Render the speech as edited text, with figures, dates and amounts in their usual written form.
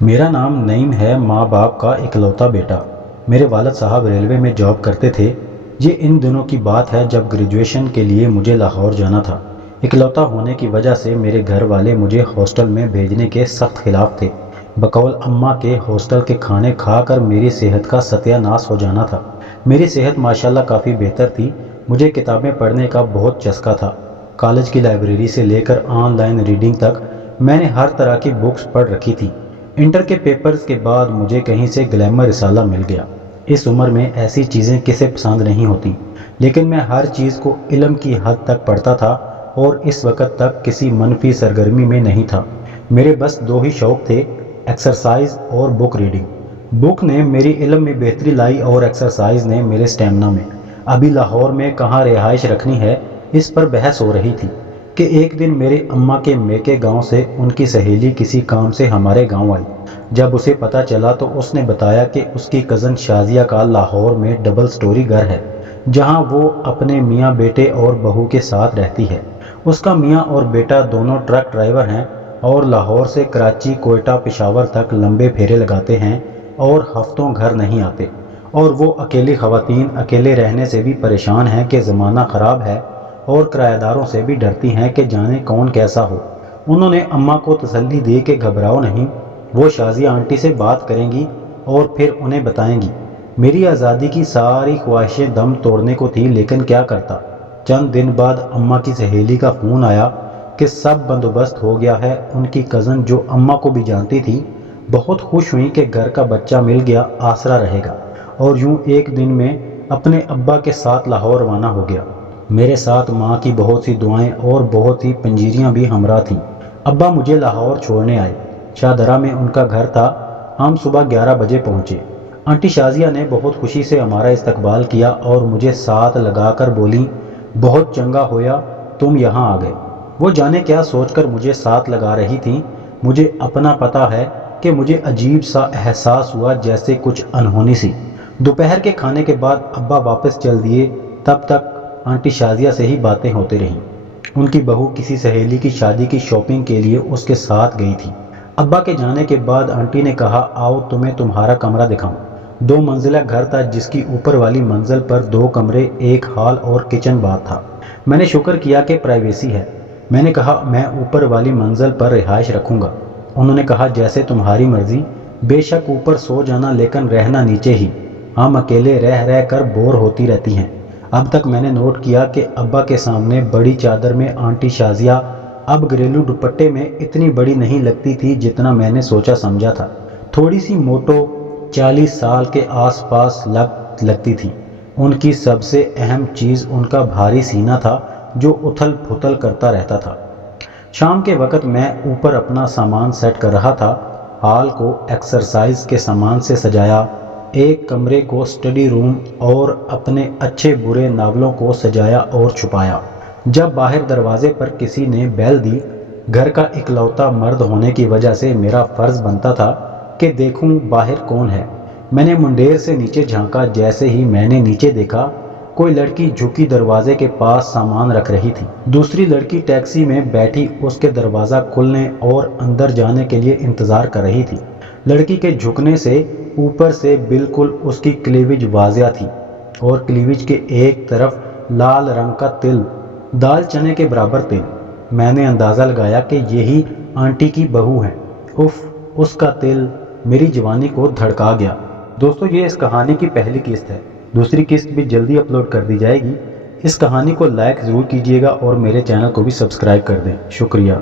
میرا نام نعیم ہے، ماں باپ کا اکلوتا بیٹا۔ میرے والد صاحب ریلوے میں جاب کرتے تھے۔ یہ ان دنوں کی بات ہے جب گریجویشن کے لیے مجھے لاہور جانا تھا۔ اکلوتا ہونے کی وجہ سے میرے گھر والے مجھے ہاسٹل میں بھیجنے کے سخت خلاف تھے۔ بقول اماں کے ہاسٹل کے کھانے کھا کر میری صحت کا ستیہ ناش ہو جانا تھا۔ میری صحت ماشاءاللہ کافی بہتر تھی۔ مجھے کتابیں پڑھنے کا بہت چسکا تھا۔ کالج کی لائبریری سے لے کر آن لائن ریڈنگ تک میں نے ہر طرح کی بکس پڑھ رکھی تھی۔ انٹر کے پیپرز کے بعد مجھے کہیں سے گلیمر رسالہ مل گیا۔ اس عمر میں ایسی چیزیں کسے پسند نہیں ہوتی، لیکن میں ہر چیز کو علم کی حد تک پڑھتا تھا اور اس وقت تک کسی منفی سرگرمی میں نہیں تھا۔ میرے بس دو ہی شوق تھے، ایکسرسائز اور بک ریڈنگ۔ بک نے میری علم میں بہتری لائی اور ایکسرسائز نے میرے سٹیمنا میں۔ ابھی لاہور میں کہاں رہائش رکھنی ہے، اس پر بحث ہو رہی تھی کہ ایک دن میرے اماں کے میکے گاؤں سے ان کی سہیلی کسی کام سے ہمارے گاؤں آئی۔ جب اسے پتہ چلا تو اس نے بتایا کہ اس کی کزن شازیہ کا لاہور میں ڈبل سٹوری گھر ہے، جہاں وہ اپنے میاں بیٹے اور بہو کے ساتھ رہتی ہے۔ اس کا میاں اور بیٹا دونوں ٹرک ڈرائیور ہیں اور لاہور سے کراچی، کوئٹہ، پشاور تک لمبے پھیرے لگاتے ہیں اور ہفتوں گھر نہیں آتے۔ اور وہ اکیلی خواتین اکیلے رہنے سے بھی پریشان ہیں کہ زمانہ خراب ہے اور کرایہ داروں سے بھی ڈرتی ہیں کہ جانے کون کیسا ہو۔ انہوں نے اماں کو تسلی دی کہ گھبراؤ نہیں، وہ شازیہ آنٹی سے بات کریں گی اور پھر انہیں بتائیں گی۔ میری آزادی کی ساری خواہشیں دم توڑنے کو تھی، لیکن کیا کرتا۔ چند دن بعد اماں کی سہیلی کا فون آیا کہ سب بندوبست ہو گیا ہے۔ ان کی کزن جو اماں کو بھی جانتی تھی بہت خوش ہوئی کہ گھر کا بچہ مل گیا، آسرا رہے گا، اور یوں ایک دن میں اپنے ابا کے ساتھ لاہور روانہ ہو گیا۔ میرے ساتھ ماں کی بہت سی دعائیں اور بہت سی پنجیریاں بھی ہمراہ تھیں۔ ابا مجھے لاہور چھوڑنے آئے۔ شاہدرہ میں ان کا گھر تھا۔ ہم صبح 11 بجے پہنچے۔ آنٹی شازیہ نے بہت خوشی سے ہمارا استقبال کیا اور مجھے ساتھ لگا کر بولی، بہت چنگا ہویا تم یہاں آ گئے۔ وہ جانے کیا سوچ کر مجھے ساتھ لگا رہی تھیں۔ مجھے اپنا پتہ ہے کہ مجھے عجیب سا احساس ہوا، جیسے کچھ انہونی سی۔ دوپہر کے کھانے کے بعد ابا واپس چل دیے۔ تب تک آنٹی شازیہ سے ہی باتیں ہوتی رہیں۔ ان کی بہو کسی سہیلی کی شادی کی شاپنگ کے لیے اس کے ساتھ گئی تھی۔ ابا کے جانے کے بعد آنٹی نے کہا، آؤ تمہیں تمہارا کمرہ دکھاؤں۔ 2 منزلہ گھر تھا جس کی اوپر والی منزل پر 2 کمرے، ایک ہال اور کچن باتھ تھا۔ میں نے شکر کیا کہ پرائیویسی ہے۔ میں نے کہا میں اوپر والی منزل پر رہائش رکھوں گا۔ انہوں نے کہا جیسے تمہاری مرضی، بے شک اوپر سو جانا لیکن رہنا نیچے ہی، ہم اکیلے رہ رہ کر بور ہوتی رہتی ہیں۔ اب تک میں نے نوٹ کیا کہ ابا کے سامنے بڑی چادر میں آنٹی شازیہ اب گھریلو دوپٹے میں اتنی بڑی نہیں لگتی تھی جتنا میں نے سوچا سمجھا تھا۔ تھوڑی سی موٹو، 40 سال کے آس پاس لگتی تھی۔ ان کی سب سے اہم چیز ان کا بھاری سینہ تھا جو اتھل پھتل کرتا رہتا تھا۔ شام کے وقت میں اوپر اپنا سامان سیٹ کر رہا تھا۔ ہال کو ایکسرسائز کے سامان سے سجایا، ایک کمرے کو اسٹڈی روم اور اپنے اچھے برے ناولوں کو سجایا اور چھپایا۔ جب باہر دروازے پر کسی نے بیل دی، گھر کا اکلوتا مرد ہونے کی وجہ سے میرا فرض بنتا تھا کہ دیکھوں باہر کون ہے۔ میں نے منڈیر سے نیچے جھانکا۔ جیسے ہی میں نے نیچے دیکھا، کوئی لڑکی جھکی دروازے کے پاس سامان رکھ رہی تھی۔ دوسری لڑکی ٹیکسی میں بیٹھی اس کے دروازہ کھلنے اور اندر جانے کے لیے انتظار کر رہی تھی۔ لڑکی کے جھکنے سے اوپر سے بالکل اس کی کلیوج واضح تھی اور کلیوج کے ایک طرف لال رنگ کا تل، دال چنے کے برابر تل۔ میں نے اندازہ لگایا کہ یہی آنٹی کی بہو ہے۔ اف، اس کا تل میری جوانی کو دھڑکا گیا۔ دوستو، یہ اس کہانی کی پہلی قسط ہے۔ دوسری قسط بھی جلدی اپلوڈ کر دی جائے گی۔ اس کہانی کو لائک ضرور کیجیے گا اور میرے چینل کو بھی سبسکرائب کر دیں۔ شکریہ۔